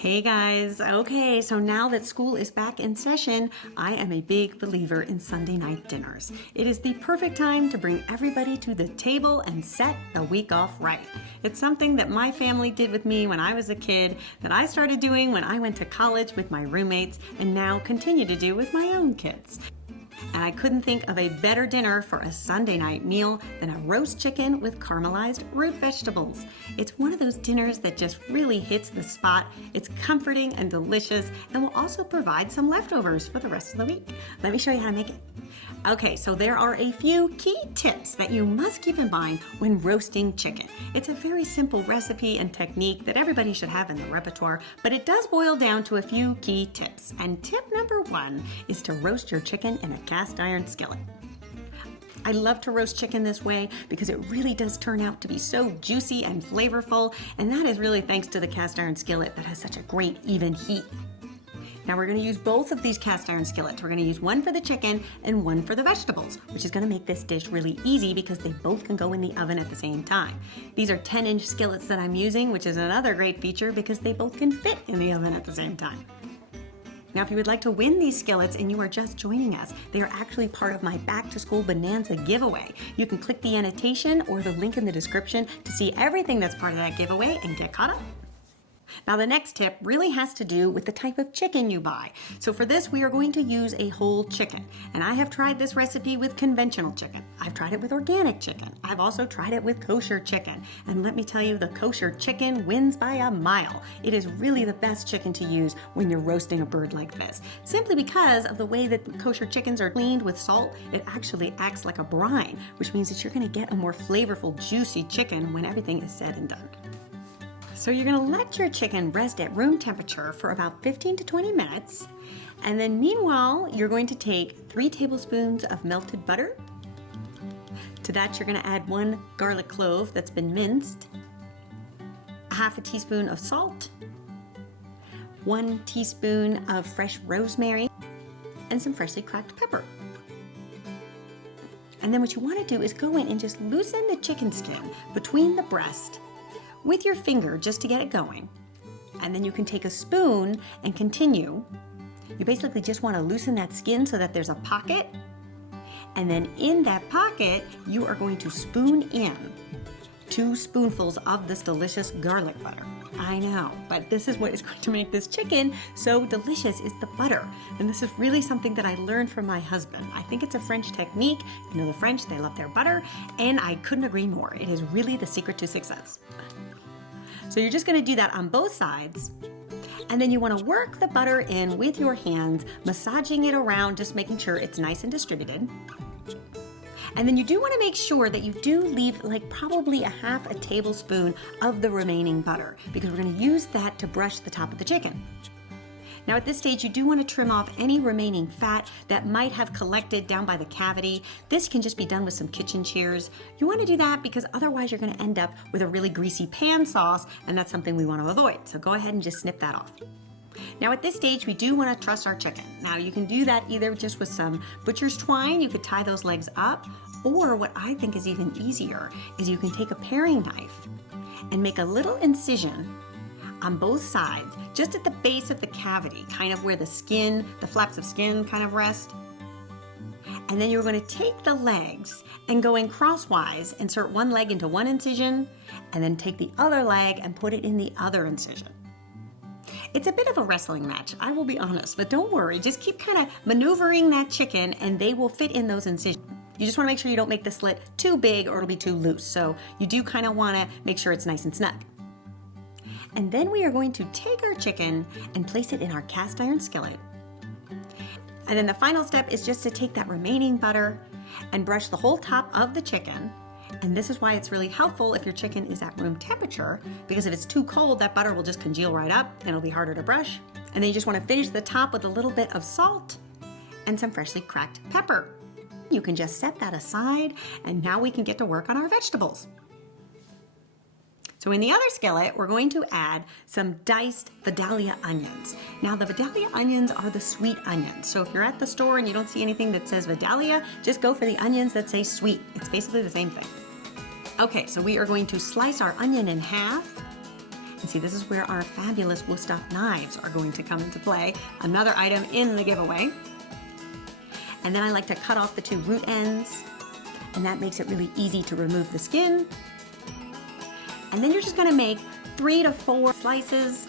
Hey guys, okay, so now that school is back in session, I am a big believer in Sunday night dinners. It is the perfect time to bring everybody to the table and set the week off right. It's something that my family did with me when I was a kid, that I started doing when I went to college with my roommates, and now continue to do with my own kids. And I couldn't think of a better dinner for a Sunday night meal than a roast chicken with caramelized root vegetables. It's one of those dinners that just really hits the spot. It's comforting and delicious and will also provide some leftovers for the rest of the week. Let me show you how to make it. Okay, so there are a few key tips that you must keep in mind when roasting chicken. It's a very simple recipe and technique that everybody should have in the repertoire, but it does boil down to a few key tips. And tip number 1 is to roast your chicken in a cast iron skillet. I love to roast chicken this way because it really does turn out to be so juicy and flavorful, and that is really thanks to the cast iron skillet that has such a great even heat. Now we're going to use both of these cast iron skillets. We're going to use one for the chicken and one for the vegetables, which is going to make this dish really easy because they both can go in the oven at the same time. These are 10-inch skillets that I'm using, which is another great feature because they both can fit in the oven at the same time. Now, if you would like to win these skillets and you are just joining us, they are actually part of my Back to School Bonanza giveaway. You can click the annotation or the link in the description to see everything that's part of that giveaway and get caught up. Now the next tip really has to do with the type of chicken you buy. So for this, we are going to use a whole chicken. And I have tried this recipe with conventional chicken. I've tried it with organic chicken. I've also tried it with kosher chicken. And let me tell you, the kosher chicken wins by a mile. It is really the best chicken to use when you're roasting a bird like this. Simply because of the way that kosher chickens are cleaned with salt, it actually acts like a brine, which means that you're going to get a more flavorful, juicy chicken when everything is said and done. So you're gonna let your chicken rest at room temperature for about 15 to 20 minutes. And then meanwhile, you're going to take 3 tablespoons of melted butter. To that, you're gonna add 1 garlic clove that's been minced, ½ a teaspoon of salt, 1 teaspoon of fresh rosemary, and some freshly cracked pepper. And then what you wanna do is go in and just loosen the chicken skin between the breast with your finger just to get it going. And then you can take a spoon and continue. You basically just want to loosen that skin so that there's a pocket. And then in that pocket, you are going to spoon in 2 spoonfuls of this delicious garlic butter. I know, but this is what is going to make this chicken so delicious is the butter. And this is really something that I learned from my husband. I think it's a French technique. You know, the French, they love their butter, and I couldn't agree more. It is really the secret to success. So you're just gonna do that on both sides. And then you wanna work the butter in with your hands, massaging it around, just making sure it's nice and distributed. And then you do wanna make sure that you do leave like probably ½ a tablespoon of the remaining butter because we're gonna use that to brush the top of the chicken. Now at this stage, you do want to trim off any remaining fat that might have collected down by the cavity. This can just be done with some kitchen shears. You want to do that because otherwise you're going to end up with a really greasy pan sauce, and that's something we want to avoid. So go ahead and just snip that off. Now at this stage, we do want to truss our chicken. Now you can do that either just with some butcher's twine. You could tie those legs up, or what I think is even easier is you can take a paring knife and make a little incision on both sides, just at the base of the cavity, kind of where the skin, the flaps of skin kind of rest. And then you're going to take the legs and going crosswise, insert one leg into one incision, and then take the other leg and put it in the other incision. It's a bit of a wrestling match, I will be honest, but don't worry, just keep kind of maneuvering that chicken and they will fit in those incisions. You just want to make sure you don't make the slit too big or it'll be too loose. So you do kind of want to make sure it's nice and snug. And then we are going to take our chicken and place it in our cast iron skillet. And then the final step is just to take that remaining butter and brush the whole top of the chicken. And this is why it's really helpful if your chicken is at room temperature, because if it's too cold, that butter will just congeal right up and it'll be harder to brush. And then you just want to finish the top with a little bit of salt and some freshly cracked pepper. You can just set that aside, and now we can get to work on our vegetables. So in the other skillet, we're going to add some diced Vidalia onions. Now the Vidalia onions are the sweet onions. So if you're at the store and you don't see anything that says Vidalia, just go for the onions that say sweet. It's basically the same thing. Okay, so we are going to slice our onion in half And see, this is where our fabulous Woodstock knives are going to come into play. Another item in the giveaway. And then I like to cut off the 2 root ends, and that makes it really easy to remove the skin. And then you're just gonna make 3 to 4 slices.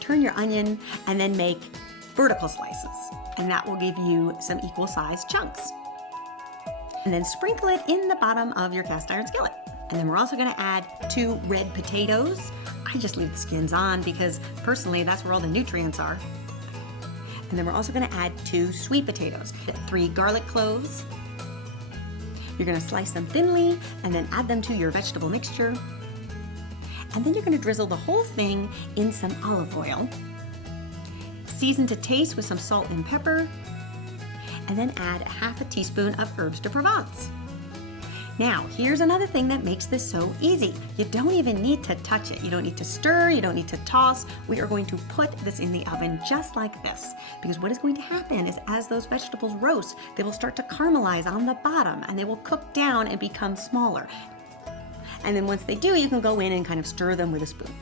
Turn your onion and then make vertical slices. And that will give you some equal sized chunks. And then sprinkle it in the bottom of your cast iron skillet. And then we're also gonna add 2 red potatoes. I just leave the skins on because personally that's where all the nutrients are. And then we're also gonna add 2 sweet potatoes, 3 garlic cloves. You're gonna slice them thinly and then add them to your vegetable mixture. And then you're gonna drizzle the whole thing in some olive oil. Season to taste with some salt and pepper. And then add 1/2 teaspoon of herbs de Provence. Now, here's another thing that makes this so easy. You don't even need to touch it. You don't need to stir, you don't need to toss. We are going to put this in the oven just like this. Because what is going to happen is as those vegetables roast, they will start to caramelize on the bottom and they will cook down and become smaller. And then once they do, you can go in and kind of stir them with a spoon.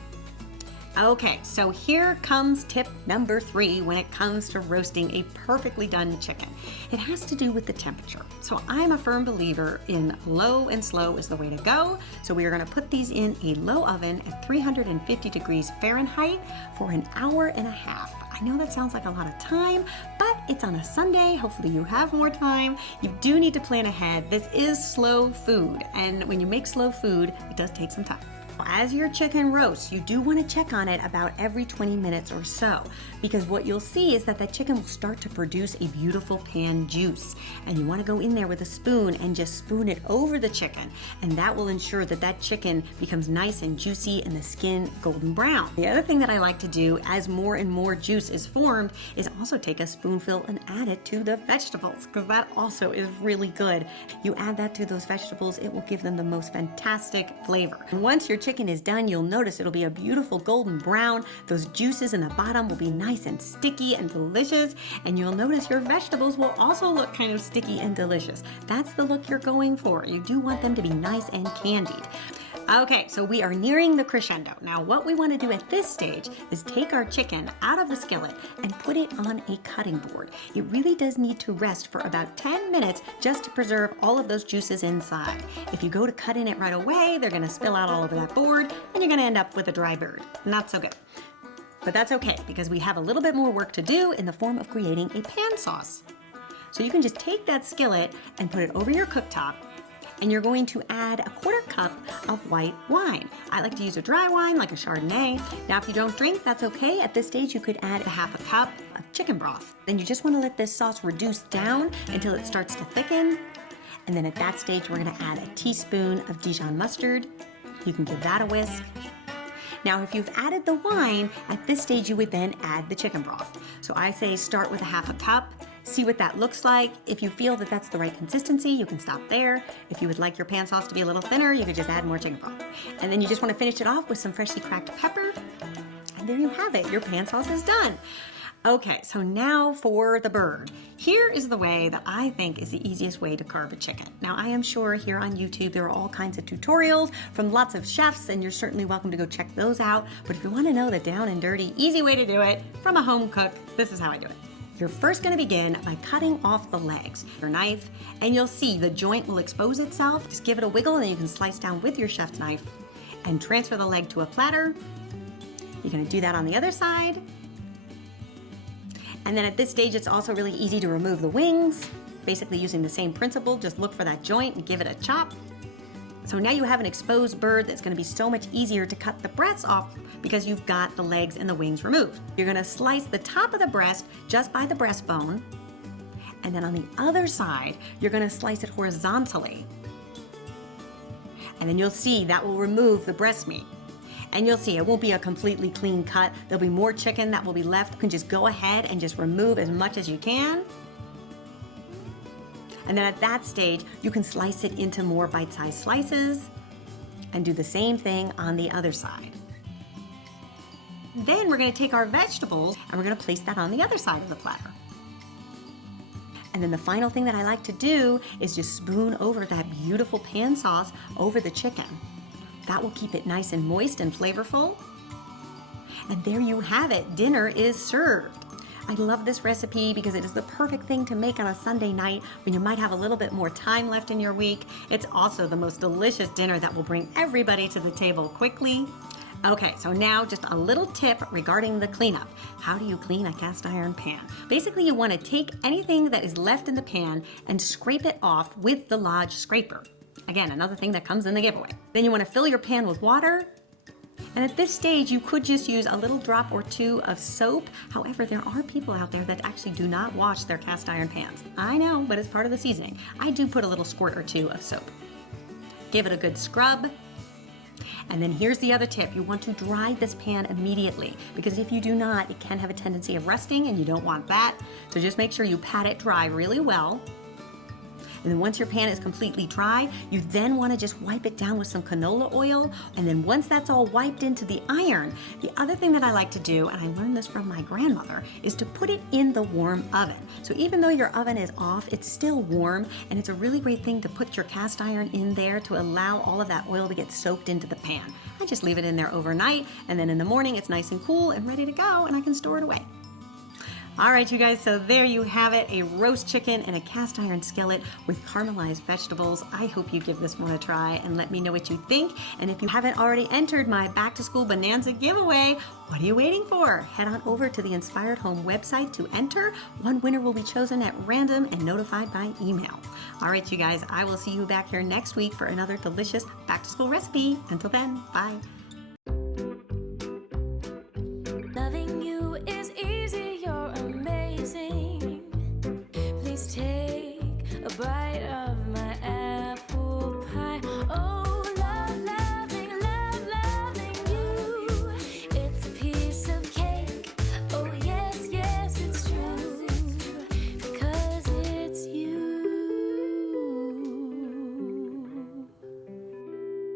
Okay, so here comes tip number 3 when it comes to roasting a perfectly done chicken. It has to do with the temperature. So I'm a firm believer in low and slow is the way to go. So we are gonna put these in a low oven at 350 degrees Fahrenheit for 1.5 hours. I know that sounds like a lot of time, but it's on a Sunday. Hopefully you have more time. You do need to plan ahead. This is slow food, and when you make slow food, it does take some time. As your chicken roasts, you do want to check on it about every 20 minutes or so, because what you'll see is that the chicken will start to produce a beautiful pan juice, and you want to go in there with a spoon and just spoon it over the chicken, and that will ensure that that chicken becomes nice and juicy and the skin golden brown. The other thing that I like to do as more and more juice is formed is also take a spoonful and add it to the vegetables, because that also is really good. You add that to those vegetables, it will give them the most fantastic flavor. And once your chicken is done, you'll notice it'll be a beautiful golden brown. Those juices in the bottom will be nice and sticky and delicious, and you'll notice your vegetables will also look kind of sticky and delicious. That's the look you're going for. You do want them to be nice and candied. Okay, so we are nearing the crescendo. Now what we want to do at this stage is take our chicken out of the skillet and put it on a cutting board. It really does need to rest for about 10 minutes just to preserve all of those juices inside. If you go to cut in it right away, they're going to spill out all over that board and you're going to end up with a dry bird. Not so good. But that's okay because we have a little bit more work to do in the form of creating a pan sauce. So you can just take that skillet and put it over your cooktop, and you're going to add 1/4 cup of white wine. I like to use a dry wine like a Chardonnay. Now if you don't drink, that's okay. At this stage you could add 1/2 cup of chicken broth. Then you just want to let this sauce reduce down until it starts to thicken. And then at that stage we're going to add a teaspoon of Dijon mustard. You can give that a whisk. Now if you've added the wine, at this stage you would then add the chicken broth. So I say start with 1/2 cup. See what that looks like. If you feel that that's the right consistency, you can stop there. If you would like your pan sauce to be a little thinner, you could just add more chicken broth. And then you just want to finish it off with some freshly cracked pepper. And there you have it. Your pan sauce is done. Okay, so now for the bird. Here is the way that I think is the easiest way to carve a chicken. Now I am sure here on YouTube there are all kinds of tutorials from lots of chefs, and you're certainly welcome to go check those out. But if you want to know the down and dirty, easy way to do it from a home cook, this is how I do it. You're first going to begin by cutting off the legs with your knife, and you'll see the joint will expose itself. Just give it a wiggle and then you can slice down with your chef's knife and transfer the leg to a platter. You're going to do that on the other side. And then at this stage it's also really easy to remove the wings. Basically using the same principle, just look for that joint and give it a chop. So now you have an exposed bird that's going to be so much easier to cut the breasts off because you've got the legs and the wings removed. You're going to slice the top of the breast just by the breastbone, and then on the other side you're going to slice it horizontally. And then you'll see that will remove the breast meat. And you'll see it won't be a completely clean cut. There'll be more chicken that will be left. You can just go ahead and just remove as much as you can. And then at that stage, you can slice it into more bite-sized slices and do the same thing on the other side. Then we're going to take our vegetables and we're going to place that on the other side of the platter. And then the final thing that I like to do is just spoon over that beautiful pan sauce over the chicken. That will keep it nice and moist and flavorful. And there you have it. Dinner is served. I love this recipe because it is the perfect thing to make on a Sunday night when you might have a little bit more time left in your week. It's also the most delicious dinner that will bring everybody to the table quickly. Okay, so now just a little tip regarding the cleanup. How do you clean a cast iron pan? Basically, you want to take anything that is left in the pan and scrape it off with the Lodge scraper. Again, another thing that comes in the giveaway. Then you want to fill your pan with water. And at this stage, you could just use a little drop or two of soap. However, there are people out there that actually do not wash their cast iron pans. I know, but it's part of the seasoning. I do put a little squirt or two of soap. Give it a good scrub. And then here's the other tip. You want to dry this pan immediately, because if you do not, it can have a tendency of rusting and you don't want that. So just make sure you pat it dry really well. And then once your pan is completely dry, you then want to just wipe it down with some canola oil. And then once that's all wiped into the iron, the other thing that I like to do, and I learned this from my grandmother, is to put it in the warm oven. So even though your oven is off, it's still warm, and it's a really great thing to put your cast iron in there to allow all of that oil to get soaked into the pan. I just leave it in there overnight, and then in the morning it's nice and cool and ready to go, and I can store it away. All right, you guys, so there you have it, a roast chicken in a cast iron skillet with caramelized vegetables. I hope you give this one a try and let me know what you think. And if you haven't already entered my Back to School Bonanza giveaway, what are you waiting for? Head on over to the Inspired Home website to enter. One winner will be chosen at random and notified by email. All right, you guys, I will see you back here next week for another delicious back to school recipe. Until then, bye. Loving you is